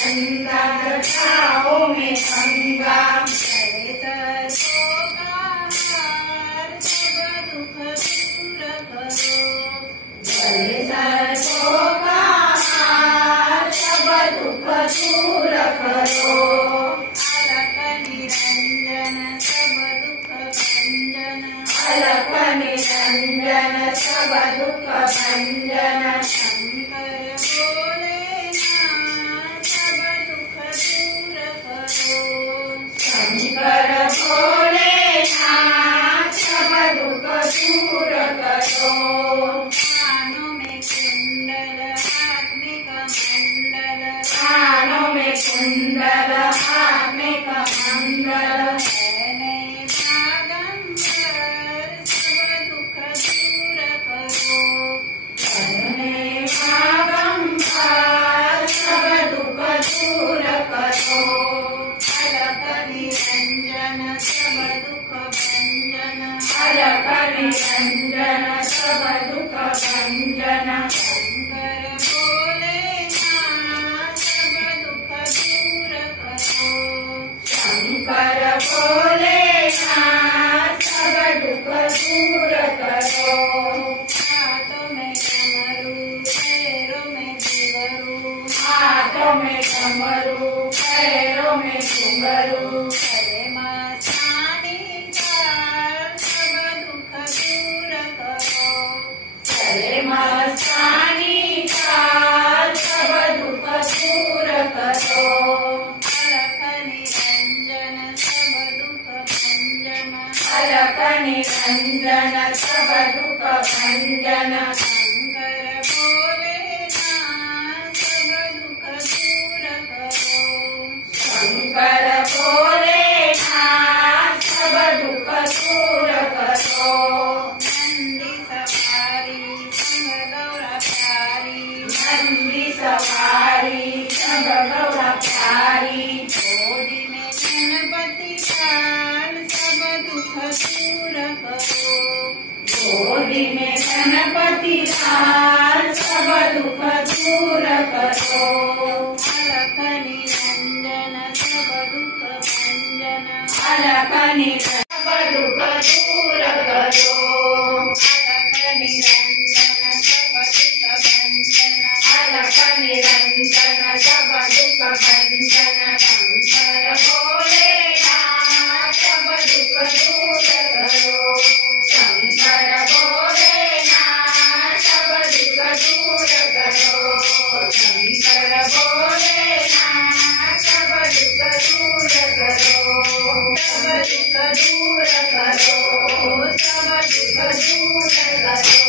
गंगा जटाओं में गंगा। भले सर्पों का हार सब दुख दूर करो। अलख निरंजन सब दुख भंजन। अलख निरंजन सब दुख भंजन। शंकर भोलेनाथ सब दुख दूर करो। शंकर भोलेनाथ सब दुख दूर करो। कानों में कुंडल हाथ में कमंडल। कानों में कुंडल हाथ में कमंडल। पहने बागंबर सब दुख दूर करो। पहने बागंबर सब दुख दूर करो। अलख निरंजन सब दुख भंजन। अलख निरंजन सब दुख भंजन। शंकर भोलेनाथ सब दुख दूर करो। शंकर भोलेनाथ सब दुख दूर करो। हाथों में डमरू पैरों में घुंघरू। हाथों में डमरू पैरों में घुंघरू। करे मस्तानी काल सब दुख दूर करो। करे मस्तानी काल सब दुख दूर करो। अलख निरंजन सब दुख भंजन। अलख निरंजन सब दुख भंजन। शंकर भोलेनाथ सब दुख दूर करो। शंकर भोलेनाथ सब दुख दूर करो। नंदी सवारी संग गौरा प्यारी। नंदी सवारी संग गौरा प्यारी। गोदी में गणपति लाल सब दुख दूर करो। गोदी में गणपति लाल सब दुख दूर करो। अलख निरंजन सब दुख भंजन। अलख निरंजन सब दुख दूर करो। अलख निरंजन सब दुख भंजन। अलख निरंजन सब दुख भंजन। शंकर भोलेनाथ सब दुख दूर करो। शंकर भोलेनाथ सब दुख दूर करो। शंकर भोलेनाथ सब दुख दूर करो। सब दुख दूर करो। सब दुख दूर करो।